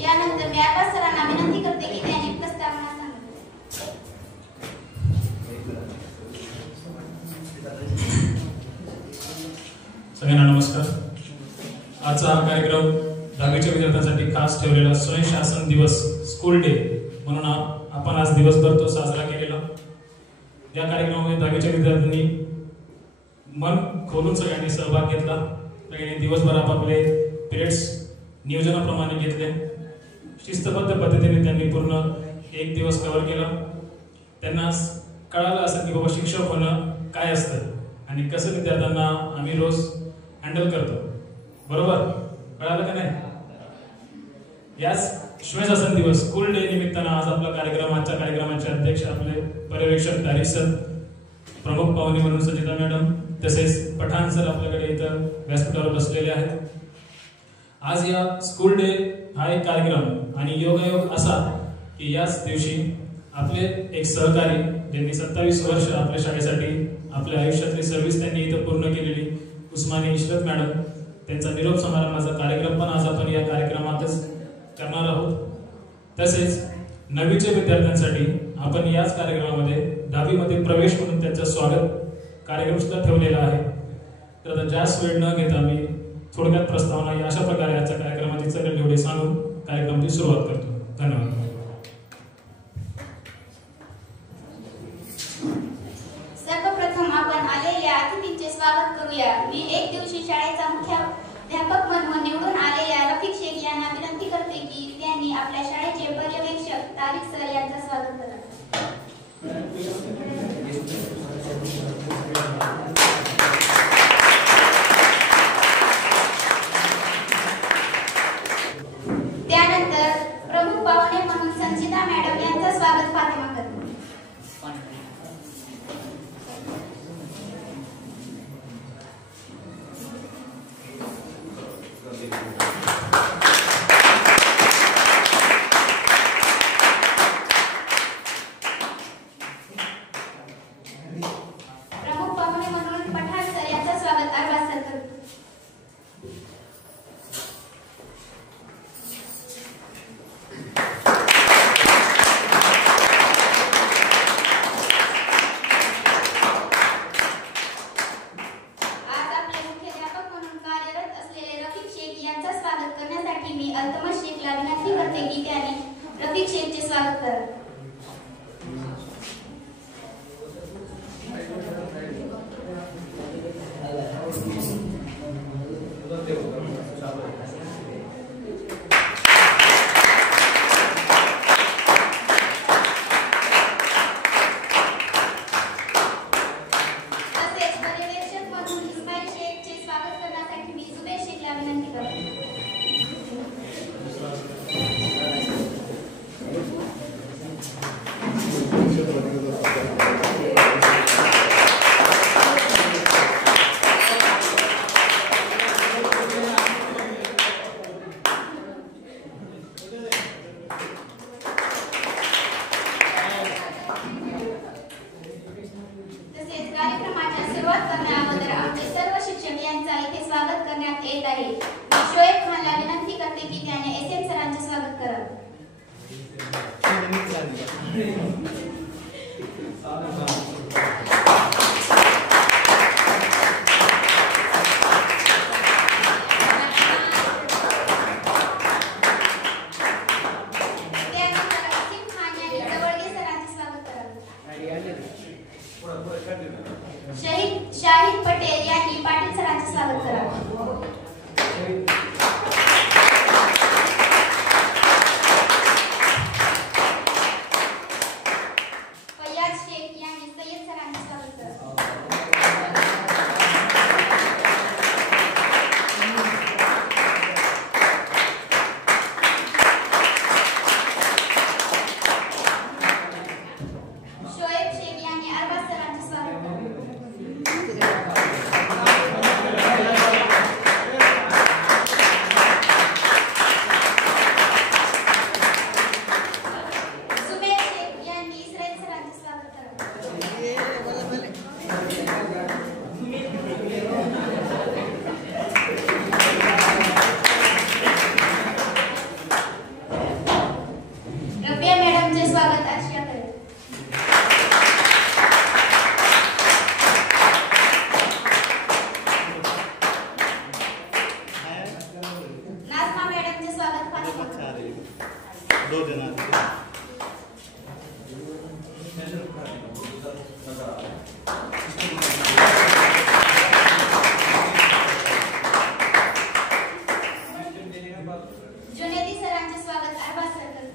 यानंतर मी आप्पा सरांना विनंती करते की त्यांनी प्रस्तावना सांगावी. सगळ्यांना नमस्कार. आजचा हा कार्यक्रम 10वीच्या विद्यार्थ्यांसाठी खास ठेवलेला स्वयंशासन दिवस स्कूल डे म्हणून आपण आज दिवसभर तो साजरा केलेला. या कार्यक्रमामध्ये 10वीच्या विद्यार्थ्यांनी मन खोलून सगळ्यांनी सहभाग घेतला. सगळ्यांनी दिवसभर आपापले पिरियड्स नियोजनाप्रमाणे घेतले. शिस्तबद्ध पद्धतीने त्यांनी पूर्ण एक दिवस कव्हर केला. त्यांना कळालं असं की बाबा शिक्षक होणं काय असतं आणि कसं विद्यार्थ्यांना आम्ही रोज हँडल करतो. बरोबर कळालं का नाही? याच स्वयंशासन दिवस स्कूल डे निमित्तानं आज आपला कार्यक्रम, आजच्या कार्यक्रमाचे अध्यक्ष आपले पर्यवेक्षक तारिक सर, प्रमुख पाहुणे म्हणून सजिता मॅडम, तसेच पठाण सर आपल्याकडे इथं व्यासपीठावर बसलेले आहेत. आज या स्कूल डे हा एक कार्यक्रम आणि योगायोग असा की याच दिवशी आपले एक सहकारी ज्यांनी 27 वर्ष आपल्या शाळेसाठी आपल्या आयुष्यातली सर्व्हिस त्यांनी इथं पूर्ण केलेली उस्मानी इशरत मॅडम, त्यांचा निरोप समारंभाचा कार्यक्रम पण आज आपण या कार्यक्रमातच करणार आहोत. तसेच 9वीच्या विद्यार्थ्यांसाठी आपण याच कार्यक्रमामध्ये 10वीमध्ये प्रवेश म्हणून त्यांचं स्वागत कार्यक्रम सुद्धा ठेवलेला आहे. तर आता जास्त वेळ न घेता मी थोडक्यात प्रस्तावना अशा प्रकारे आजच्या कार्यक्रमाची चढ सांगून कार्यक्रमाची सुरुवात करतो. धन्यवाद. सर्वप्रथम आपण आलेल्या अतिथींचे स्वागत करूया. मी एक दिवशी शाळेचा मुख्याध्यापक म्हणून निवडून आलेल्या रफिक शेख यांना विनंती करते की त्यांनी आपल्या शाळेचे पर्यवेक्षक तारिक सर यांचं स्वागत करावे. त्यानंतर प्रमुख पाहुणे म्हणून संचिता मॅडम यांचं स्वागत फातिमा करते. प्रमुख पाहुणे म्हणून पठाण सर यांचं स्वागत अरबाज सर करते. आज आपले मुख्याध्यापक म्हणून कार्यरत असलेले रफिक शेख यांचं स्वागत करण्यासाठी मी अल्तमश शेखला विनंती करते की त्यांनी रफिक शेखचे स्वागत करावे. तसेच पर्यवेक्षक म्हणून इस्माईल शेखचे स्वागत करण्यासाठी मी जुबेर शेखला विनंती करते. तसेच कार्यक्रमाच्या सुरुवात करण्याअगोदर आमचे सर्व शिक्षक यांचा इथे स्वागत करण्यात येत आहे. मी शोएब खानला विनंती करते की त्याने एसएम सरांचे स्वागत करावे. त्यानंतर असीम खान यांनी जवळगे सरांचे स्वागत करावे. शाहिद पटेल यांनी पाटील सरांचे स्वागत करावे. फैयाज शेख यांनी स्वागत अर्शिया करेल. नाजमा मॅडमचे स्वागत फातिमा करेल. जुनेदी सरांचे स्वागत अरबाज सर्कल.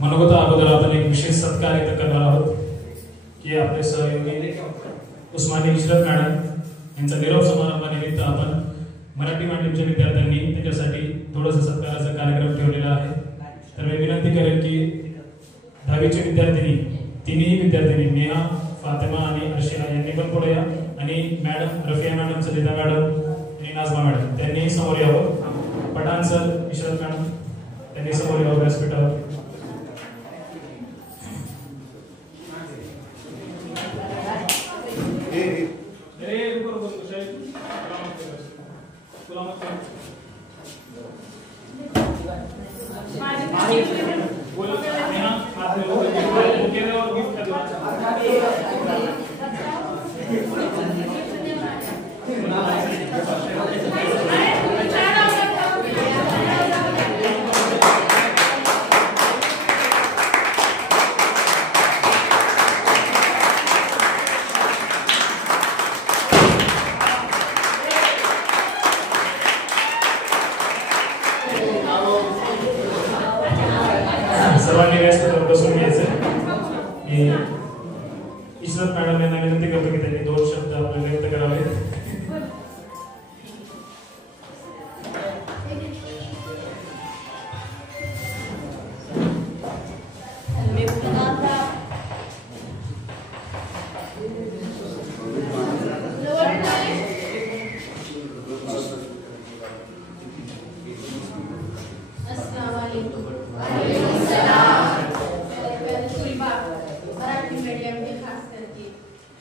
मनोगत अगोदर आपण एक विशेष सत्कार इथं करणार आहोत की आपले सहयोगी उस्मानी इशरत मॅडम यांचा निरोप समारंभानिमित्त आपण मराठी माध्यमाच्या विद्यार्थ्यांनी त्यांच्यासाठी थोडंसं सत्काराचा कार्यक्रम ठेवलेला आहे. तर मी विनंती करेन की 10वीची विद्यार्थिनी तिन्ही विद्यार्थिनी नेहा, फातिमा आणि अर्शिया यांनी पण पुढे या आणि मॅडम रफिया मॅडम, सजिदा मॅडम आणि नाजमा मॅडम त्यांनी समोर यावं. पठाण सर, इशरत मॅडम त्यांनी समोर यावं व्यासपीठावर. सर्वांनी व्यासपीठावर बसून घ्यायचं. इशरत मॅडम यांना विनंती करतो की त्यांनी 2 शब्द आपल्याला व्यक्त करावे.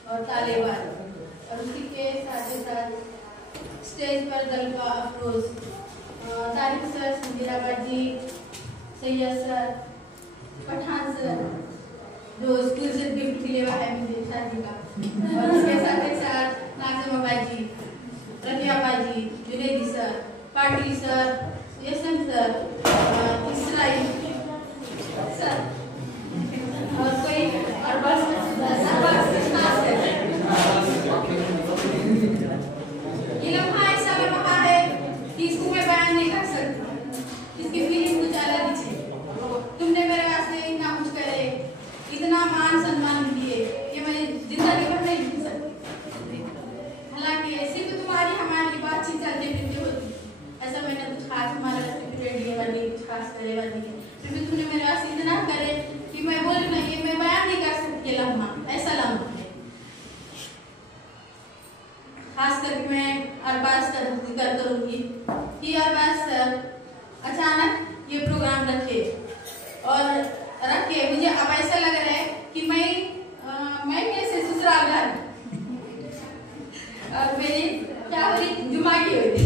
और तालेबान और उसी के साथ ही साथ स्टेज पर दल का अफरोज तारिक सर, संजीराबाद जी, सैयद सर, पठान सर जो स्कूल से गिफ्ट मिले हुआ है मुझे शादी का, और उसके साथ ही साथ नाज़िमा बाजी, रफिया बाजी, Junedi sir, Patil sir, Yashwant sir, Israil sir और कोई अरबाज ये लम्हा ऐसा लम्हा है कि इसको मैं बयान नहीं कर सकती. इसकी फीलिंग कुछ अलग ही थी. तुमने मेरे वास्ते इतना कुछ करे, इतना मान सम्मान दिए कि मैं जिंदगी भर नहीं भूल सकती. हालांकि ऐसी तो तुम्हारी हमारी बातचीत चलते फिरते होती, ऐसा मैंने कुछ खास हमारा कुछ खास करे वाली है, फिर भी तुमने मेरे वास्ते इतना करे कि मैं बोल नहीं, मैं बयान नहीं कर सकती. लम्हा ऐसा लम्हा है. खास करके मैं अरबाज सर का जिक्र करूंगी कि अरबाज सर अचानक ये प्रोग्राम रखे और रखे. मुझे अब ऐसा लग रहा है कि मैं कैसे ससुराल घर और मेरी क्या हो रही जुमा की हो रही.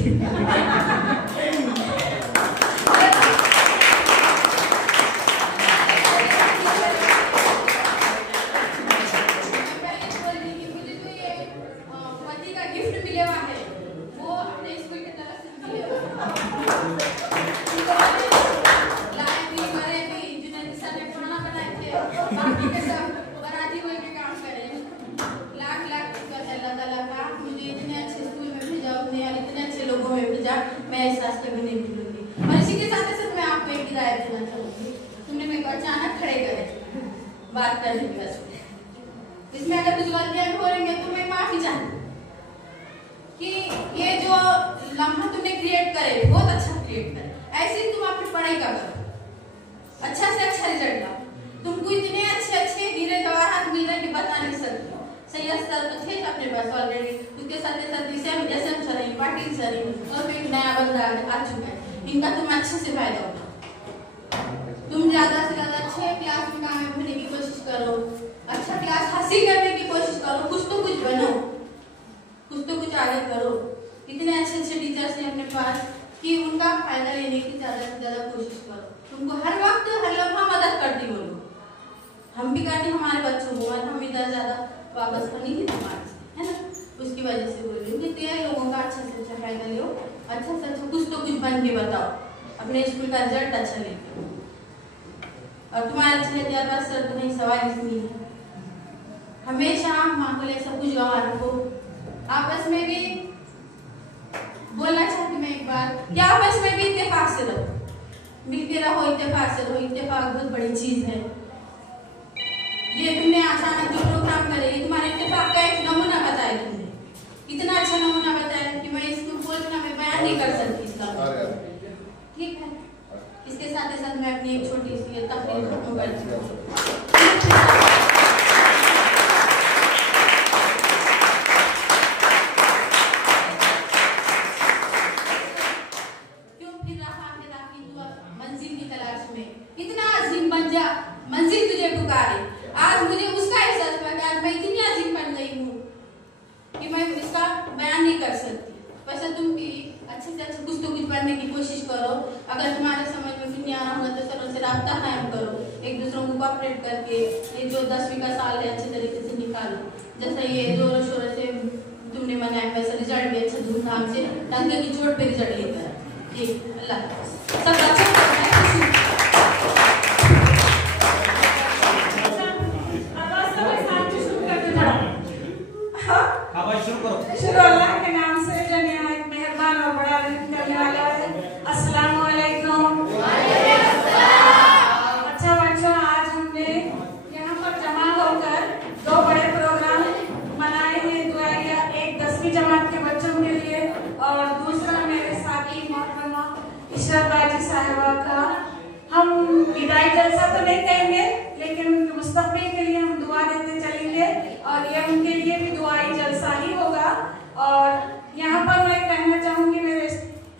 मैं एहसास कभी नहीं भूलूंगी. और इसी के साथ साथ मैं आपको एक हिदायत देना चाहूंगी. तुमने मेरे को अचानक खड़े करे बात करने के वास्ते, इसमें अगर कुछ गलतियां हो रही हैं तो मैं माफी चाहती कि ये जो लम्हा तुमने क्रिएट करे बहुत अच्छा क्रिएट करे. ऐसे ही तुम अपनी पढ़ाई का करो, अच्छा से अच्छा रिजल्ट लाओ. तुमको इतने अच्छे हीरे जवाहरात मिल रहे कि बता नहीं सकती. सैयद सर तो थे अपने पास ऑलरेडी, उसके साथ जैसे सर पाटिल सर और फिर नया बंदा आ चुका है. इनका तुम अच्छे से फायदा उठाओ. तुम ज्यादा से ज्यादा अच्छे क्लास में कामयाब होने की कोशिश करो, अच्छा क्लास हासिल करने की कोशिश करो, कुछ तो कुछ बनो. कि उनका फायदा लेने की ज्यादा से ज्यादा कोशिश करो। तुमको हर वक्त हर लम्हा मदद करती हो, हम भी करते हमारे बच्चों को, और हम इधर ज्यादा वापस बनी थी समाज है ना, उसकी वजह से बोल रही हूँ कि लोगों का अच्छा से अच्छा फायदा लो, अच्छा से अच्छा कुछ तो कुछ बन के बताओ, अपने स्कूल का रिजल्ट अच्छा लेके। और तुम्हारे अच्छे त्यार पर सर तो नहीं सवाल इसलिए है, हमेशा माँ को ले सब कुछ गवा रखो। आपस में भी बोलना चाहती मैं एक बार कि आपस में भी इत्तेफाक से रहो, मिलके रहो, इत्तेफाक से रहो। इत्तेफाक बहुत बड़ी चीज है। ये तुमने अचानक जो प्रोग्राम करे, तुम्हारे इत्तेफाक का एक नमूना बताया, तुमने इतना अच्छा नमूना बताया कि मैं इसको बोलना मैं बयान नहीं कर सकती इसका। ठीक है, इसके साथ ही साथ मैं अपनी एक छोटी सी तकरीर खत्म करती हूँ। मंजिल की तलाश में इतना अजीम बन जा, मंजिल तुझे पुकारे। आज मुझे उसका एहसास हुआ कि आज मैं इतनी अजीम बन गई हूँ कि मैं इसका बयान नहीं कर सकती। वैसे तुम भी अच्छे से अच्छे कुछ तो कुछ बनने की कोशिश करो। अगर तुम्हारे समझ में फिर नहीं आ रहा होगा तो सरों से राब्ता कायम करो, एक दूसरों को कोऑपरेट करके ये जो 10वीं का साल है अच्छे तरीके से निकालो। जैसा ये जोरों शोरों से तुमने मनाया, वैसा रिजल्ट भी अच्छा धूमधाम से टंगे की चोट पे रिजल्ट लेकर जी। अल्लाह सब बच्चों को शुरू अल्लाह के नाम से जो निहायत मेहरबान और बड़ा रहम करने वाला है। अस्सलाम वालेकुम। अच्छा बच्चों, आज हमने यहाँ पर जमा होकर 2 बड़े प्रोग्राम मनाए हैं। दुआया एक 10वीं जमात के बच्चों के लिए और दूसरा मेरे साथी मोहतरमा इशरत बाजी साहिबा का। हम विदाई जलसा तो नहीं कहेंगे, लेकिन मुस्तकबिल के लिए हम दुआ देते चलेंगे और ये उनके लिए भी दुआई जलसा ही होगा। और यहाँ पर मैं कहना चाहूंगी मेरे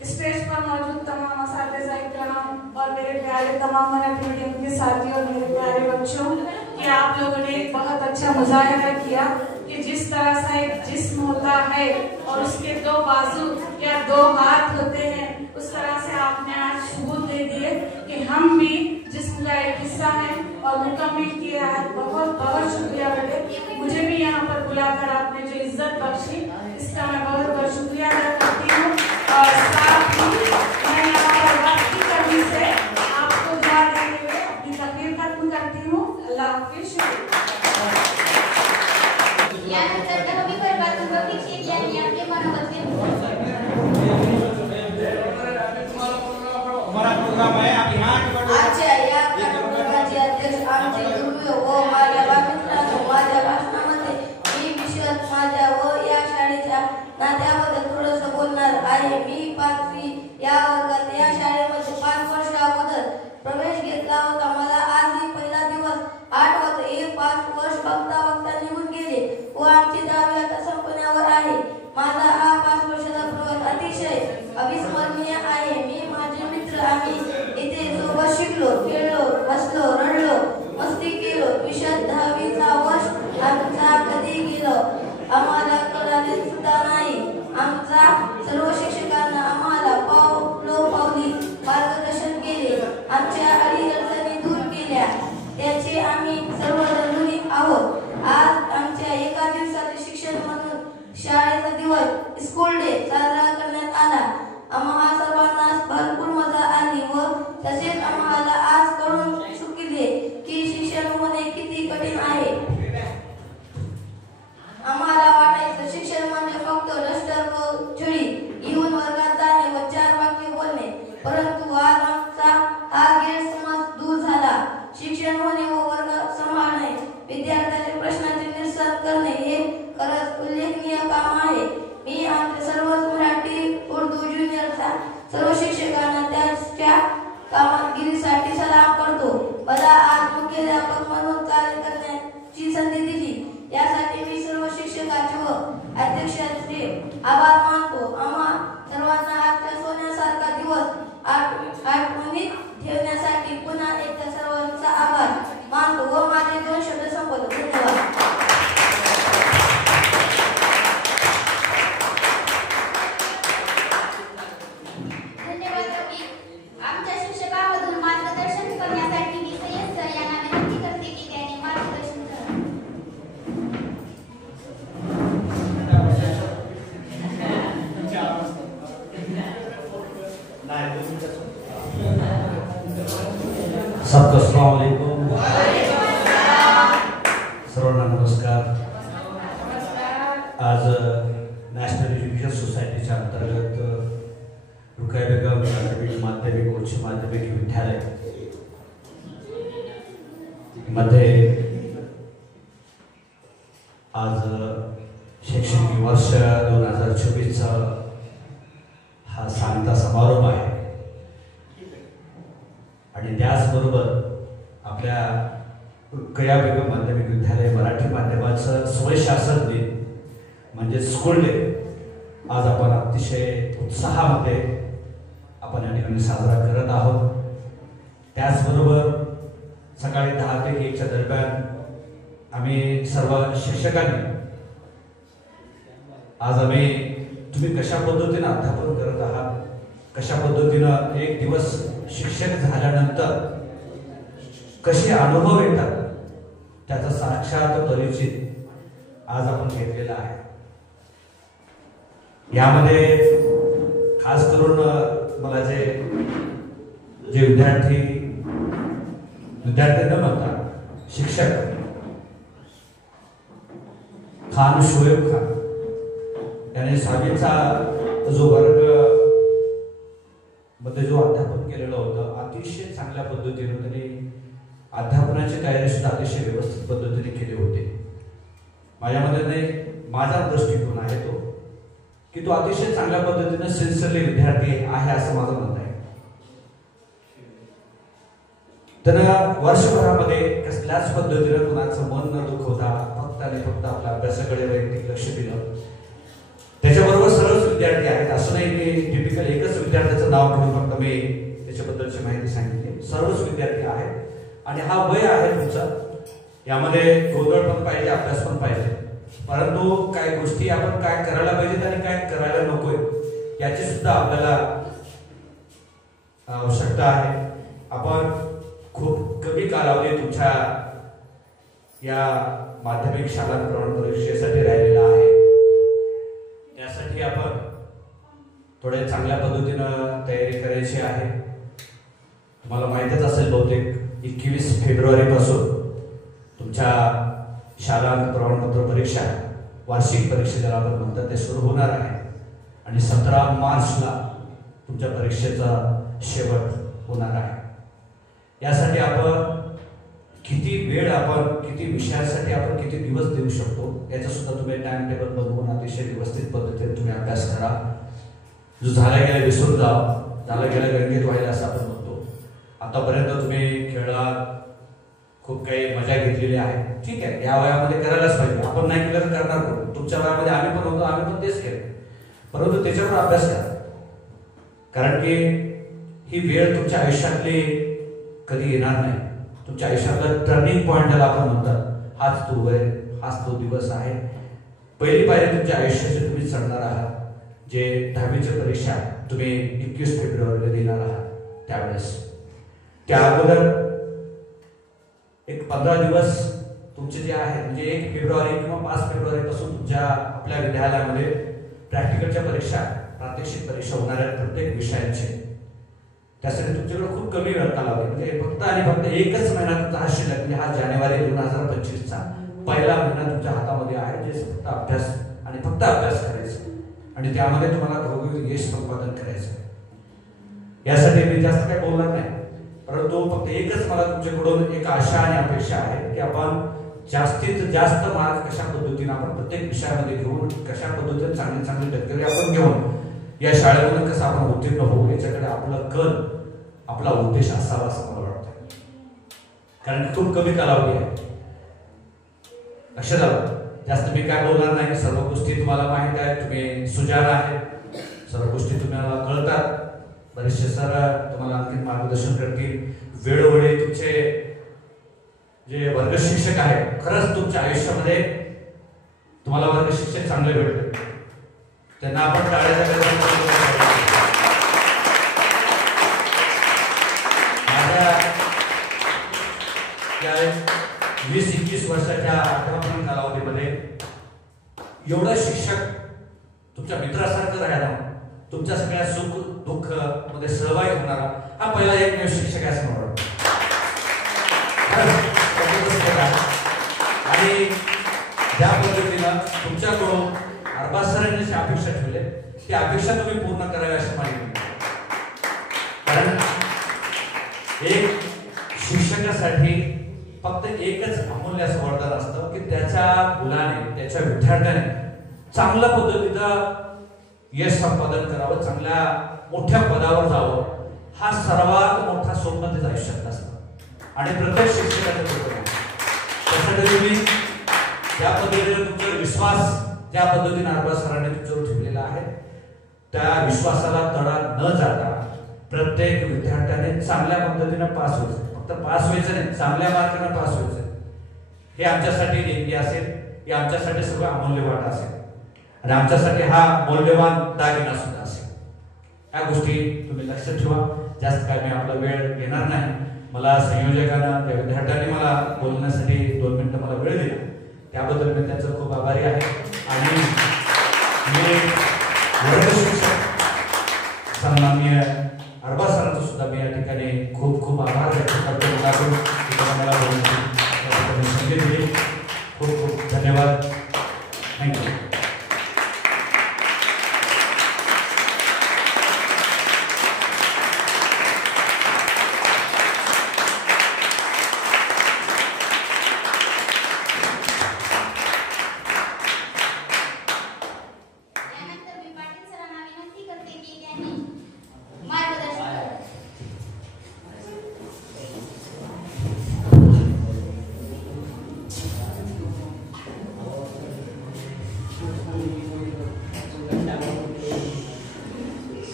स्टेज पर मौजूद तमाम असातिज़ा इकराम और मेरे प्यारे तमाम मराठी मीडियम के साथी और मेरे प्यारे बच्चों कि आप लोगों ने एक बहुत अच्छा मुजाहिरा किया कि जिस तरह से एक जिस्म होता है और उसके 2 बाजू या 2 हाथ होते हैं, उस तरह से आपने आज सबूत दे दिए कि हम भी जिस्म का एक हिस्सा है और मुकम्मल किया है। बहुत बहुत शुक्रिया बेटे, मुझे भी यहाँ पर बुलाकर आपने जो इज्जत बख्शी इसका मैं बहुत बहुत शुक्रिया अदा करती हूँ। और साथ ही मैं यहाँ पर वक्त की कमी से आपको दुआ देते हुए अपनी तकरीर खत्म करती हूँ। अल्लाह हाफिज़। यानंतर 10वी वर्गातून रफिक शेख यांनी आपले मनोगत व्यक्त केले। हमारा प्रोग्राम है, आप यहाँ आजच्या या कार्यक्रमाचे अध्यक्ष आमचे गुरु व माझ्या मित्रांनो, माझ्या भाषणामध्ये मी विशद माझ्या व या शाळेच्या नात्याबद्दल थोडंसं बोलणार आहे। मी 5वी या वर्गात या शाळेमध्ये 5 वर्ष अगोदर प्रवेश घेतला होता। मला आजही पहिला दिवस आठवतो। हे 5 वर्ष बघता बघता निघून गेले व आमची 10वी आता संपण्यावर आहे। माझा हा 5 वर्षाचा प्रवास अतिशय अविस्मरणीय आहे। मी माझे मित्र आम्ही इथे सोबत शिकलो, खेळलो, बसलो, रडलो, मस्ती केलो। विशद 10वीचा वर्ष आमचा कधी गेलो आम्हाला कळाले सुद्धा नाही। आमचा सर्व शिक्षकांना आम्हाला पावलोपावली मार्गदर्शन केले, आमच्या अडीअडचणी दूर केल्या, त्याचे आम्ही सर्वजण ऋणी आहोत। आज आमच्या एका दिवसाचे शिक्षण म्हणून शाळेचा दिवस स्कूल डे साजरा करण्यात आला। आम्हा सर्वांना भरपूर मजा आली व तसेच आम्हाला आज कळून चुकले की शिक्षण होणे किती कठीण आहे। आम्हाला वाटायचं शिक्षण म्हणजे फक्त रजिस्टर व छडी घेऊन वर्गात जाणे व 4 वाक्य बोलणे, परंतु आज आमचा हा गैरसमज दूर झाला। शिक्षण होणे व वर्ग सांभाळणे, विद्यार्थ्यांच्या प्रश्नांचे निरसन करणे हे खरंच उल्लेखनीय काम आहे। मी आमच्या सर्व मराठी उर्दू ज्युनियरच्या सर्व शिक्षकांना त्यांच्या कामगिरीसाठी सलाम करतो। मला आज मुख्याध्यापक म्हणून कार्य करण्याची संधी दिली यासाठी मी सर्व शिक्षकांचे व अध्यक्षांचे आभार मानतो। आम्हा सर्वांना आजच्या सोन्यासारखा दिवस आठवणीत ठेवण्यासाठी पुन्हा एकदा सर्वांचा आभार मानतो व माझे 2 शब्द संपवतो। धन्यवाद। धन्यवाद। नॅशनल एज्युकेशन सोसायटीच्या अंतर्गत रुकया बेगम प्राथमिक माध्यमिक उच्च माध्यमिक विद्यालय मध्ये आज शैक्षणिक वर्ष 2024 हा सांगता समारोप आहे आणि त्याचबरोबर आपल्या रुकया बेगम माध्यमिक विद्यालय मराठी माध्यमाचं स्वशासन दिन म्हणजे स्कूल डे आज आपण अतिशय उत्साहामध्ये आपण या ठिकाणी साजरा करत आहोत। त्याचबरोबर सकाळी 10 ते 1च्या दरम्यान आम्ही सर्व शिक्षकांनी आज तुम्ही कशा पद्धतीने अध्यापन करत आहात, कशा पद्धतीनं एक दिवस शिक्षक झाल्यानंतर कसे अनुभव येतात त्याचा साक्षात परिचित आज आपण घेतलेला आहे। यामध्ये खास करून मला जे विद्यार्थी न म्हणता शिक्षक खान शोएब खान याने 6वीचा जो वर्ग मध्ये जो अध्यापन केलेलं होतं अतिशय चांगल्या पद्धतीने त्यांनी अध्यापनाची तयारी सुद्धा अतिशय व्यवस्थित पद्धतीने केली होती। माझ्यामध्ये माझा दृष्टिकोन आहे तो की तो अतिशय चांगल्या पद्धतीने सिन्सिअरली विद्यार्थी आहे असं माझं म्हणणं आहे। त्यानं वर्षभरामध्ये कसल्याच पद्धतीने कुणाचं मन न दुखवता फक्त आणि फक्त आपल्या अभ्यासाकडे वैयक्तिक लक्ष दिलं। त्याच्याबरोबर सर्वच विद्यार्थी आहेत, असं नाही की टिपिकल एकच विद्यार्थ्याचं नाव घेऊन फक्त मी त्याच्याबद्दलची माहिती सांगितली। सर्वच विद्यार्थी आहेत आणि हा वय आहे तुमचा, यामध्ये गोंधळ पण पाहिजे, अभ्यास पण पाहिजे, परंतु काय गोष्टी आपण काय करायला पाहिजेत आणि काय करायला नकोय याची सुद्धा आपल्याला आवश्यकता आहे। आपण खूप कमी कालावधी तुमच्या या माध्यमिक शाळा प्रमाण परीक्षेसाठी राहिलेला आहे। त्यासाठी आपण थोड्या चांगल्या पद्धतीनं तयारी करायची आहे। तुम्हाला माहितच असेल बहुतेक 21 फेब्रुवारी पासून तुमच्या शाळा प्रमाणपत्र परीक्षा वार्षिक परीक्षेला आपण म्हणतात ते सुरू होणार आहे आणि 17 मार्चला तुमच्या परीक्षेचा शेवट होणार आहे। यासाठी आपण किती वेळ, आपण किती विषयासाठी आपण किती दिवस देऊ शकतो याचा सुद्धा तुम्ही टाइम टेबल बनवून अतिशय व्यवस्थित पद्धतीने तुम्ही अभ्यास करा। जो झाला गेला विसरून जावा, झाला गेला गंगेत व्हायला असं आपण म्हणतो। आतापर्यंत तुम्ही खेळात खूप काही मजा घेतलेली आहे, ठीक आहे, या वयामध्ये करायलाच पाहिजे, आपण नाही केलं तर करणार कोण? तुमच्या वयामध्ये आम्ही पण होतो, आम्ही पण तेच केलं, परंतु त्याच्यावर अभ्यास करा, कारण की ही वेळ तुमच्या आयुष्यातली कधी येणार नाही। तुमच्या आयुष्यातला टर्निंग पॉइंट ज्याला आपण म्हणतात हाच तो वेळ, हाच तो दिवस आहे। पहिली पायरी तुमच्या आयुष्याची तुम्ही चढणार आहात, जे 10वीची परीक्षा तुम्ही 21 फेब्रुवारीला देणार आहात त्यावेळेस। त्या अगोदर एक 15 दिवस तुमचे जे आहे म्हणजे 1 फेब्रुवारी किंवा 5 फेब्रुवारी पासून तुमच्या आपल्या विद्यालयामध्ये प्रॅक्टिकलच्या परीक्षा, प्रात्यक्षिक परीक्षा होणार आहेत प्रत्येक विषयांची। त्यासाठी तुमच्याकडे खूप कमी वेळ कालावधी, म्हणजे फक्त आणि फक्त एकच महिना तुमचा हा शिल्लक, म्हणजे हा जानेवारी 2025चा पहिला महिना तुमच्या हातामध्ये आहे, जे फक्त अभ्यास आणि फक्त अभ्यास करायचा आणि त्यामध्ये तुम्हाला घरोघरी यश संपादन करायचं। यासाठी मी जास्त काही बोलणार नाही, परंतु फक्त एकच मला तुमच्याकडून एक आशा आणि अपेक्षा आहे की आपण जास्तीत जास्त मार्क कशा पद्धतीने आपण प्रत्येक विषयामध्ये घेऊन, कशा पद्धतीने चांगली चांगली टक्केवारी आपण घेऊन या शाळेमधून कसं आपण उत्तीर्ण होऊ याच्याकडे आपला कल, आपला उद्देश असावा असं मला वाटतं, कारण खूप कमी कालावधी आहे। लक्षात आलं, जास्त मी काय बोलणार नाही, सर्व गोष्टी तुम्हाला माहित आहेत, तुम्ही सुजाण आहेत, सर्व गोष्टी तुम्हाला कळतात, बरेचसे सर तुम्हाला आणखी मार्गदर्शन करतील। वेळोवेळी तुमचे जे वर्ग शिक्षक आहेत, खरंच तुमच्या आयुष्यामध्ये तुम्हाला वर्ग शिक्षक चांगले भेटतील, त्यांना आपण टाळ्याचा माझ्या 20-21 वर्षाच्या अध्यापन कालावधीमध्ये एवढं शिक्षक तुमच्या मित्रासारखं राहायला, तुमच्या सगळ्या सुख दुःख मध्ये सहभागी होणारा हा पहिला एकमेव शिक्षक आहे असं मला वाटतं। आणि त्या पद्धतीनं तुमच्याकडून 2.5 अपेक्षा ठेवल्या ती अपेक्षा तुम्ही पूर्ण करावी अशी माझी विनंती. कारण एक शिक्षकासाठी फक्त एकच अमूल्य असं वरदान असतं की त्याच्या मुलाने त्याच्या विद्यार्थ्याने चांगल्या पद्धतीचं यश संपादन करावं, चांगल्या मोठ्या पदावर जावं. हा सर्वात मोठा स्वप्न त्याच्या आयुष्यात असतं आणि प्रत्येक शिक्षकाचं स्वप्न आहे. त्यासाठी तुम्ही ज्या पद्धतीने तुमचा विश्वास ज्या पद्धतीने आरबा सरांनी तुमच्यावर ठेवलेला आहे त्या विश्वासाला तडा न जाता प्रत्येक विद्यार्थ्याने चांगल्या पद्धतीने पास व्हायचं. फक्त पास व्हायचं नाही, चांगल्या मार्काने पास व्हायचं. हे आमच्यासाठी देणगी असेल, हे आमच्यासाठी सगळं अमूल्य वाटा असेल आणि आमच्यासाठी हा मौल्यवान दागिना सुद्धा असेल. या गोष्टी तुम्ही लक्षात ठेवा. जास्त काय मी आपला वेळ घेणार नाही. मला संयोजकांना त्या विद्यार्थ्यांनी मला बोलण्यासाठी 2 मिनिटं मला वेळ दिला त्याबद्दल मी त्यांचा खूप आभारी आहे. आणि मी वर्ग शिक्षक सन्माननीय आरबा सरांचा सुद्धा मी या ठिकाणी खूप खूप आभार व्यक्त करतो. मला बोलण्याची संधी दिली. खूप खूप धन्यवाद. थँक्यू.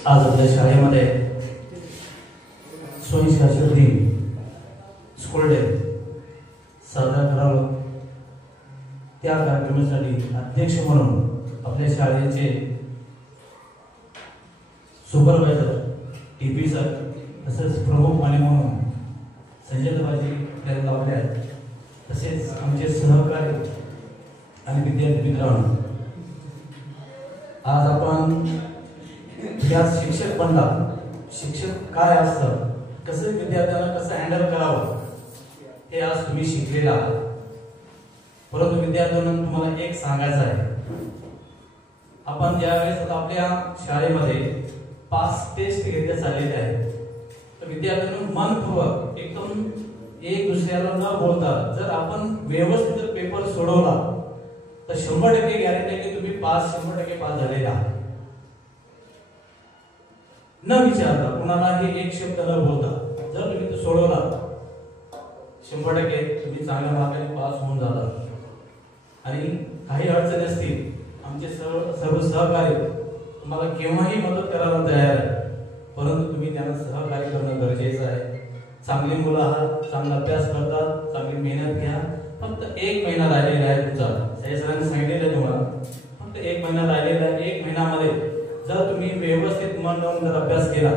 आज आपल्या शाळेमध्ये स्वयंशासन दिन स्कूल डे साजरा करावा. त्या कार्यक्रमासाठी अध्यक्ष म्हणून आपल्या शाळेचे सुपरवायझर टीपी सर तसेच प्रमुख पाणी म्हणून संजयबाजी आपल्याला लावले आहेत. तसेच आमचे सहकारी आणि विद्यार्थी मित्रांनो, आज आपण या शिक्षक बनला. शिक्षक काय असतं, कसं विद्यार्थ्यांना कसं हँडल करावं हे आज तुम्ही शिकलेला आहात. परंतु विद्यार्थ्यांना तुम्हाला एक सांगायचं आहे. आपण ज्यावेळेस आपल्या शाळेमध्ये पास टेस्ट घेतल्या चाललेले आहे तर विद्यार्थ्यांना मनपूर्वक एकदम एक दुसऱ्याला न बोलता जर आपण व्यवस्थित जर पेपर सोडवला तर 100% गॅरंटी आहे की तुम्ही 100% पास झालेले आहात. न विचारता कुणालाही एक शब्द न बोलता जर तुम्ही तो सोडवला 100% तुम्ही चांगल्या मार्गाने पास होऊन जाता. आणि काही अडचणी असतील आमचे सर्व सहकारी तुम्हाला केव्हाही मदत करायला तयार आहे. परंतु तुम्ही त्यांना सहकार्य करणं गरजेचं आहे. चांगली मुलं आहात, चांगला अभ्यास करतात, चांगली मेहनत घ्या. फक्त 1 महिना राहिलेला आहे तुमचा. सरांनी सांगितलेलं तुम्हाला फक्त 1 महिना राहिलेला आहे. 1 महिन्यामध्ये जर तुम्ही व्यवस्थित मन लावून जर अभ्यास केला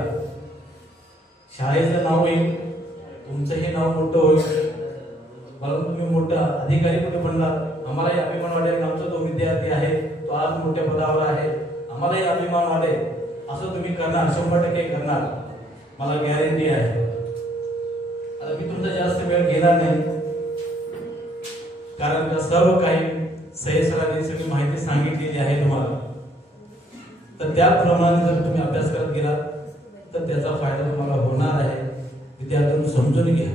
शाळेचं नाव होईल, तुमचंही नाव मोठं होईल. मला तुम्ही मोठा अधिकारी कुठे बनणार आम्हालाही अभिमान वाटेल. आमचा तो विद्यार्थी आहे तो आज मोठ्या पदावर आहे, आम्हालाही अभिमान वाटेल. असं तुम्ही करणार, 100% करणार, मला गॅरंटी आहे. आता मी तुमचा जास्त वेळ घेणार नाही कारण सर्व काही सरांनी सगळी माहिती सांगितलेली आहे तुम्हाला. तर त्याप्रमाणे जर तुम्ही अभ्यास करत गेला तर त्याचा फायदा तुम्हाला होणार आहे. विद्यार्थ्यांना समजून घ्या,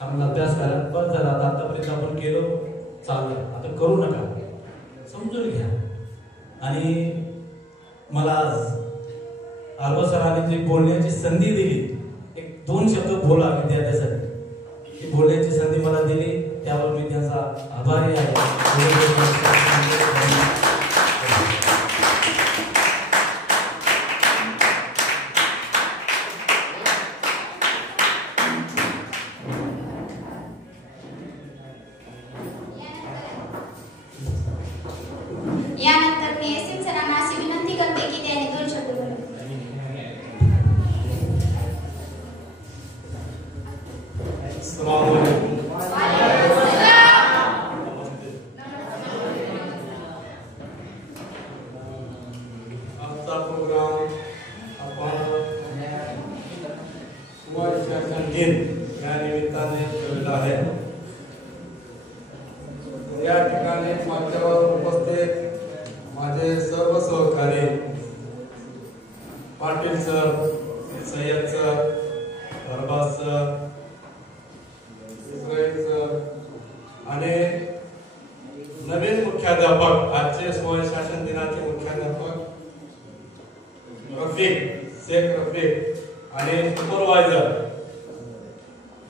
चांगला अभ्यास करा. बस झाला, आतापर्यंत आपण केलो चाललं, आता करू नका, समजून घ्या. आणि मला आज आरबा सरांनी जी बोलण्याची संधी दिली, 1-2 शब्द बोला विद्यार्थ्यांसाठी, ही बोलण्याची संधी मला दिली त्यावर मी त्यांचा आभारी आहे. यानंतर मी एस एम सरांना अशी विनंती करते की त्यांनी 2 शब्द बोलावे. आजचा प्रोग्राम आपण सुवर्ण दिन या निमित्ताने ठेवलेला आहे. या ठिकाणी मंचावर उपस्थित माझे सर्व शासन दिनाचे मुख्याध्यापक शेख रफीक आणि सुपरवायझर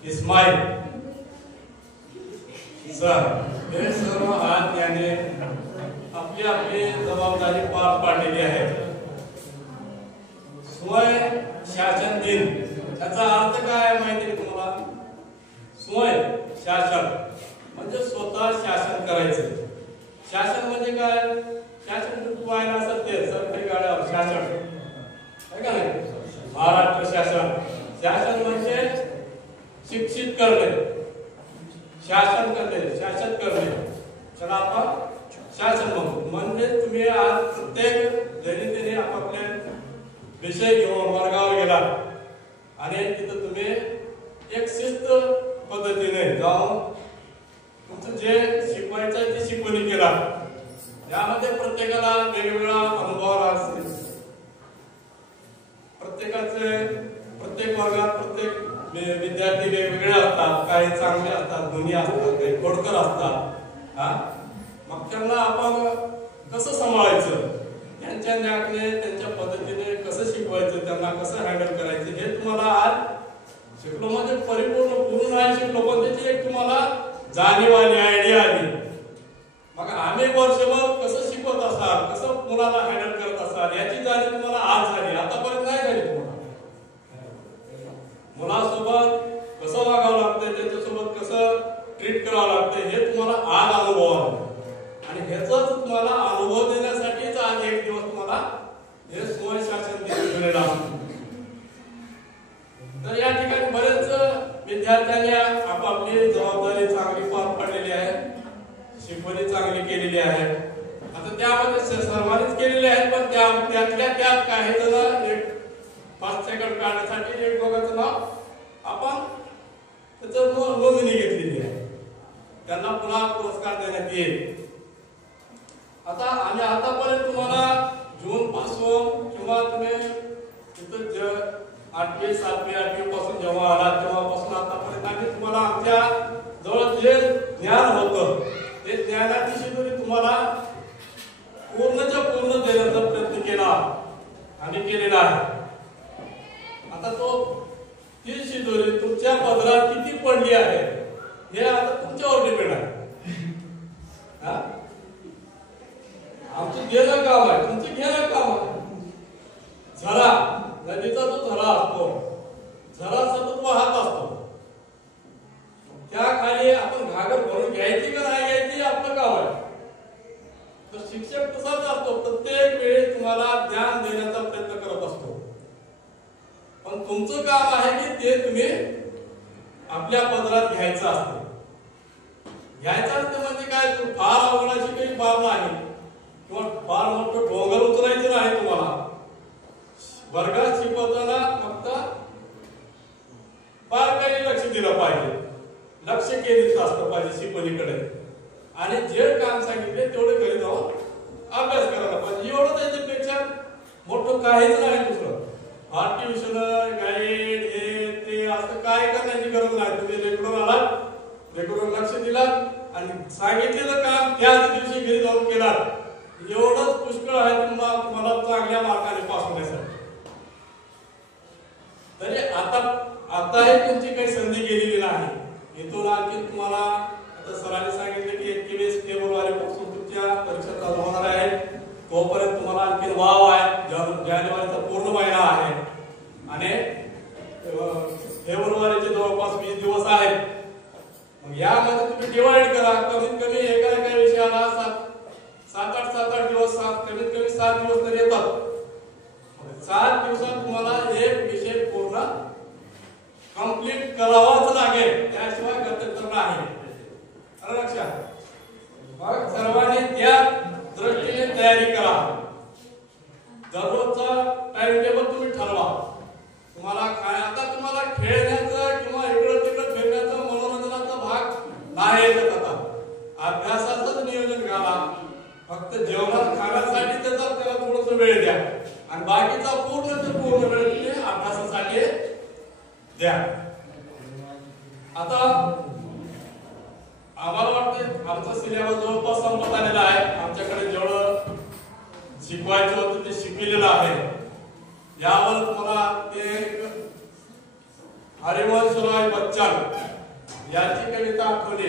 इस्माईल सर हे सर्व आज याने आपली आपली जबाबदारी पार पाडलेली आहे. स्वय शासन दिन याचा अर्थ काय आहे माहिती आहे तुम्हाला? स्वय शासन म्हणजे स्वतः शासन करायचं. शासन म्हणजे काय? शासन पाहिलं असं ते सरकारी गाड्या शासन आहे का नाही? महाराष्ट्र शासन. शासन म्हणजे शिक्षित करणे, शासन करणे, शासन करणे त्याला आपण शासन म्हणतो. म्हणजे तुम्ही आज प्रत्येक दैनंदिन आपापले विषय घेऊन वर्गावर गेला आणि तिथं तुम्ही एक शिस्त पद्धतीने जाऊन तुमचं जे शिकवायचं आहे ते शिकवणी केला. यामध्ये प्रत्येकाला वेगवेगळा अनुभव असतील. प्रत्येक वर्गात प्रत्येक विद्यार्थी वेगवेगळे असतात. काही चांगले असतात, गुणी असतात, काही खोडकर असतात. मग त्यांना आपण कसं सांभाळायचं, त्यांच्या ज्ञानाने त्यांच्या पद्धतीने कसं शिकवायचं, त्यांना कसं हँडल करायचं हे तुम्हाला आज शिकलो म्हणजे पूर्ण नाही शिकलो पण त्याची एक तुम्हाला जाणीव आली, आयडिया आली. मग आम्ही वर्षभर कसं शिकवत असाल, कसं मुलाला हँडल करत असाल याची जाणीव तुम्हाला आज झाली, आतापर्यंत नाही झाली. तुम्हाला मुलासोबत कसं वागावं लागतंय, त्याच्यासोबत कसं ट्रीट करावं लागतंय हे तुम्हाला आज अनुभव आला. आणि ह्याचाच तुम्हाला अनुभव देण्यासाठीच आज एक दिवस तुम्हाला हे स्वय शासन दिन दिलेला असतो. तर या ठिकाणी बरेच विद्यार्थ्यांनी आपापली जबाबदारी चांगली पार पाडलेली आहे, शिकवणी चांगली केलेली आहे. आता त्यामध्ये सर्वांनीच केलेले आहेत पण त्यातल्या त्यात काही जण एक 5 सेकंद काढण्यासाठी एक दोघांचं नाव आपण त्याचं नोंदणी घेतलेली आहे. त्यांना पुन्हा पुरस्कार देण्यात येईल. आता आणि आतापर्यंत तुम्हाला जून पासून किंवा तुम्ही तिथं 8वी 7वी 8वी पासून जेव्हा आला तेव्हापासून आतापर्यंत आम्ही तुम्हाला आमच्या जवळ जे ज्ञान होतं ते ज्ञानाची शिदोरी तुम्हाला पूर्णच्या पूर्ण देण्याचा प्रयत्न केला आम्ही केलेला आहे. आता ती शिदोरी तुमच्या पदरात किती पडली आहे हे आता तुमच्यावर डिपेंड आहे. आमचं घेणं काम आहे, तुमचं घेणं काम आहे. झरा नदीचा जो झरा असतो, झरा सतत वाहत असतो, त्या खाली आपण घागर भरून घ्यायची का नाही घ्यायची आपलं काम आहे. तर शिक्षक तसाच असतो, प्रत्येक वेळी तुम्हाला ज्ञान देण्याचा प्रयत्न करत असतो. पण तुमचं काम आहे की ते तुम्ही आपल्या पदरात घ्यायचं असतं. घ्यायचं असतं म्हणजे काय, फार अवघडाची काही बाब नाही किंवा फार मोठं डोंगर उचलायचं नाही. तुम्हाला वर्गात शिकवताना फक्त बारकाईने लक्ष दिलं पाहिजे, लक्ष केंद्रित असलं पाहिजे शिकवणीकडे आणि जे काम सांगितले तेवढे घरी जाऊन अभ्यास करायला पाहिजे. एवढं त्याच्यापेक्षा मोठं काहीच नाही. दुसरं ट्युशन गाईड हे ते असं काय करण्याची गरज नाही. तुम्ही रेग्युलर आलात, रेग्युलर लक्ष दिलात आणि सांगितलेलं काम त्याच दिवशी घरी जाऊन केलात, एवढंच पुष्कळ आहे तुम्हाला चांगल्या मार्काने पास होण्यासाठी. तरी आता तुमची काही संधी गेलेली नाही. इथून आणखी तुम्हाला आता सरांनी सांगितलं की 21 फेब्रुवारी पासून तुमच्या परीक्षा चालू होणार आहे. तोपर्यंत तुम्हाला आणखी वाव आहे. जानेवारीचा पूर्ण महिना आहे आणि फेब्रुवारीचे जवळपास 20 दिवस आहेत. मग यामध्ये तुम्ही डिवाइड करा. कमीत कमी एका विषयाला 7-8 दिवस, कमीत कमी 7 दिवस तरी येतात. 7 दिवसात तुम्हाला एक विषय पूर्ण कंप्लीट करावाच लागेल, त्याशिवाय गत्यंतर नाही. लक्षात मग सर्वांनी त्या दृष्टीने तयारी करा. दररोजचा टाइम टेबल तुम्ही ठरवा. तुम्हाला खेळण्याचा किंवा इकडं तिकडं फिरण्याचा मनोरंजनाचा भाग नाही येत. आता अभ्यासाचंच नियोजन घाला. फक्त जेवणात खाण्यासाठी त्याला थोडस वेळ द्या आणि बाकीचा पूर्ण वेळ तुम्ही अभ्यासासाठी द्या. आता आम्हाला वाटतं आमचा सिलेबस जवळपास संपत आलेला आहे. आमच्याकडे जेवढं केलेलं आहे. यावर तुम्हाला ते हरिवंशराय बच्चन याची कविता आठवली.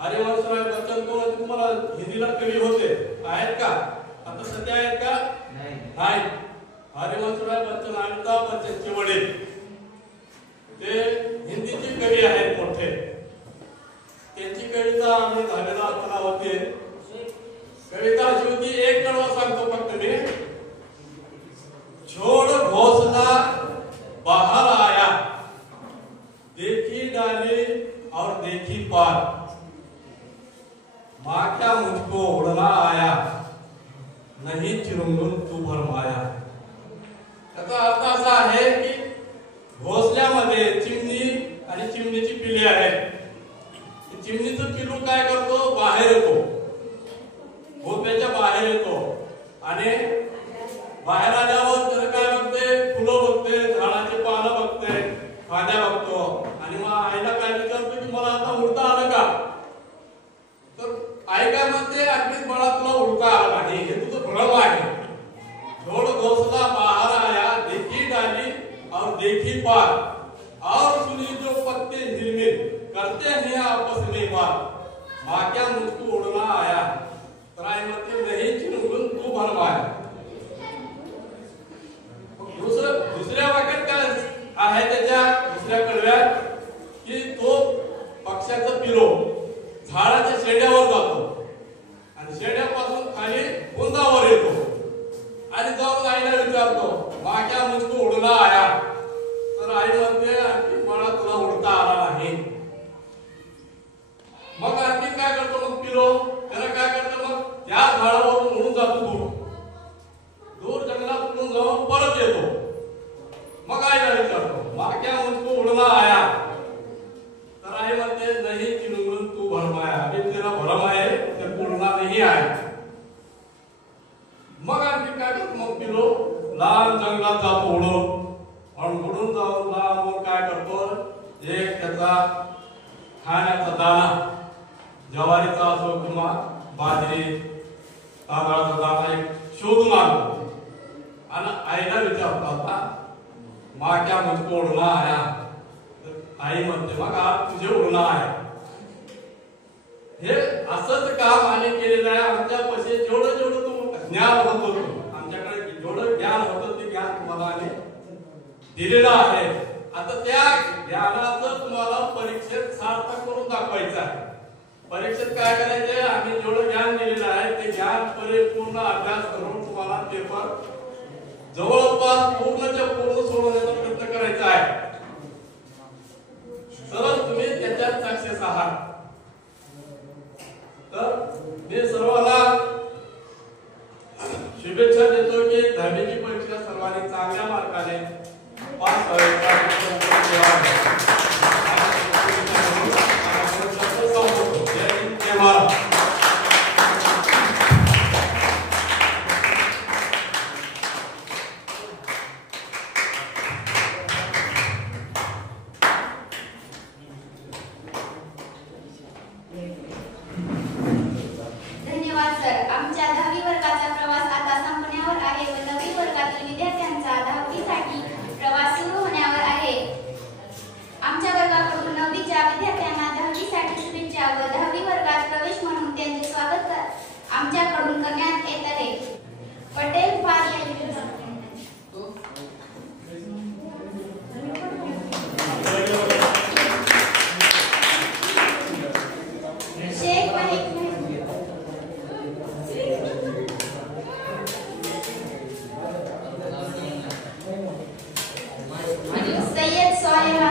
हरिवंशराय बच्चन कोण तुम्हाला हिंदीला कवी होते आहेत का? आता सध्या आहेत का? नाही. हरिवंशराय बच्चन अमिताभ बच्चनचे वडील ते हिंदीचे कवी आहेत मोठे. त्यांची कविता आम्ही 10वीला असताना होते. कविता अशी होती, एक कडवा सांगतो फक्त मी. छोड़ घोंसला बाहर आया, देखी डाली और देखी पार, माँ क्या मुझको उड़ना आया, नहीं चिरुंगुन तू भरमाया. त्याचा अर्थ असा आहे की घोसल्यामध्ये चिमणी आणि चिमणीची पिल्ले आहेत. चिमणीचं पिल्लू काय करतो? बाहेर येतो, घोप्याच्या बाहेर येतो आणि बाहेर आल्यावर त्याला काय बघते? फुलं बघते, झाडाची पानं बघते, फांद्या बघतो आणि मग आईला काय विचारतो की मला आता उडता आलं का? तर आई काय म्हणते? अगदीच बाळा तुला उडता आलं नाही, हे तुझं भ्रम आहे. छोड़ घोंसला बाहर आया, देखी डाली और देखी पार, और सुनी जो पत्ते हिलमिल करते हैं आपस में बात, माँ क्या मुझको उड़ना आया, तर आई म्हणते नहीं चिरुंगुन तू भरमाया. दुसऱ्या वाक्यात काय आहे त्याच्या दुसऱ्या कडव्यात की तो पक्ष्याचं पिलो झाडाच्या शेंड्यावर जातो आणि शेंड्यापासून खाली बुंदावर येतो आणि जाऊन आईला विचारतो, माँ क्या मुझको उड़ना आया, तर आई म्हणते आणखी मला तुला उडता आला नाही. मग आणखी काय करतो? मग पिलो त्याला काय करतो? मग त्या झाडावरून उडून जातो दूर जंगलात उडून जाऊन परत येतो. मग आईला विचारतो, माँ क्या मुझको उड़ना आया, तर आई म्हणते नहीं चिरुंगुन तू भरमाया, अभी तेरा भ्रम है, ते उड़ना नहीं आया. मग आणखी काय करतो? मग पिलो लांब जंगलात जातो उडून आणि उडून जाऊन लांबवर काय करतो? एक त्याचा खाण्याचा दाणा, ज्वारीचा असो किंवा बाजरी तांदळाचा दाणा एक शोधून आणतो आणि आईला विचारतो, आता माँ क्या मुझको उड़ना आया, आई म्हणते मग आज तुझे उडणं आहे. हे असंच काम आम्ही केलेलं आहे. आमच्यापाशी जेवढं जेवढं ज्ञान होत होतं, आमच्याकडे जेवढं ज्ञान होतं ते ज्ञान तुम्हाला आम्ही दिलेलं आहे. आता त्या ज्ञानाचं तुम्हाला परीक्षेत सार्थक करून दाखवायचं आहे. परीक्षेत काय करायचंय? आम्ही जेवढं ज्ञान दिलेलं आहे ते ज्ञान परिपूर्ण अभ्यास करून तुम्हाला पेपर जवळपास पूर्णच्या पूर्ण सोडवण्याचा प्रयत्न करायचा आहे. तर तुम्ही त्याच्यात सक्सेस आहात. तर मी सर्वांना शुभेच्छा देतो की 10वीची परीक्षा सर्वांनी चांगल्या मार्काने पास व्हावी. धन्यवाद सर. आमच्या 10वी वर्गाचा प्रवास आता संपण्यावर आहे व 9वी वर्गातील विद्यार्थ्यांचा 10वीसाठी प्रवास सुरू होण्यावर आहे. आमच्या वर्गाकडून 9वीच्या विद्यार्थ्यांना 10वीसाठी शुभेच्छा व 10वी वर्गात प्रवेश म्हणून त्यांचे स्वागत आमच्याकडून करण्यात येत आहे. पटेल फार सैयद सोहेल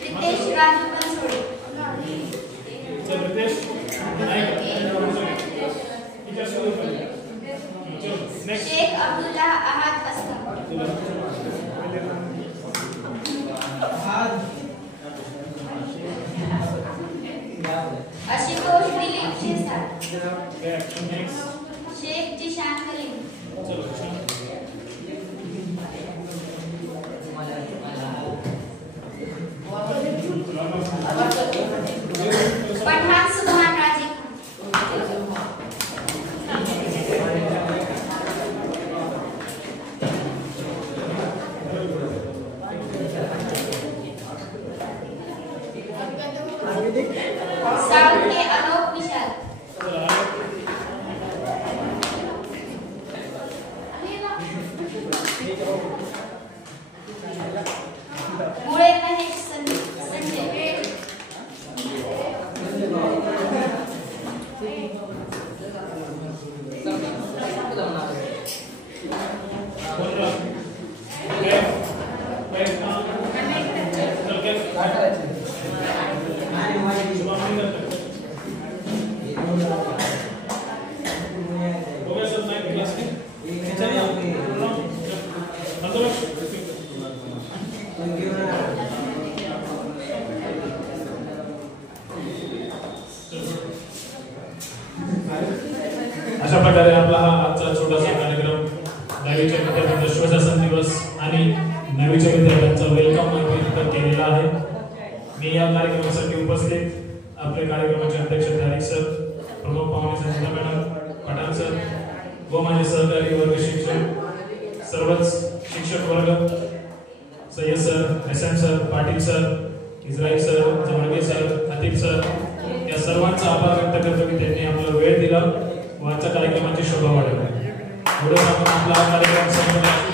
रितेश नेक्स्ट शेख जिशान करीम, चलो पठाण सुभान राजे, साळुंखे अलोक विशाल, मुळे महेश संजय, अशा प्रकारे आपला हा आजचा छोटासा कार्यक्रम नवीच्या विद्यार्थ्यांचा शिवशासन दिवस आणि नवीच्या विद्यार्थ्यांचा वेलकम इथं केलेला आहे. मी या कार्यक्रमासाठी उपस्थित आपले कार्यक्रमाचे अध्यक्ष तारिक सर, प्रमुख पाहुणे संचिता मॅडम, पठाण सर व माझे सहकारी वर्ग शिक्षक, सर्वच शिक्षक वर्ग, Sayyed sir, S M sir, Patil sir, Israil sir, Jamdage sir, Atif sir, या सर्वांचा आभार व्यक्त करतो की त्यांनी आपला वेळ दिला व आजच्या कार्यक्रमाची शोभा वाढवली. पुढे आपण आपला कार्यक्रम संपवला.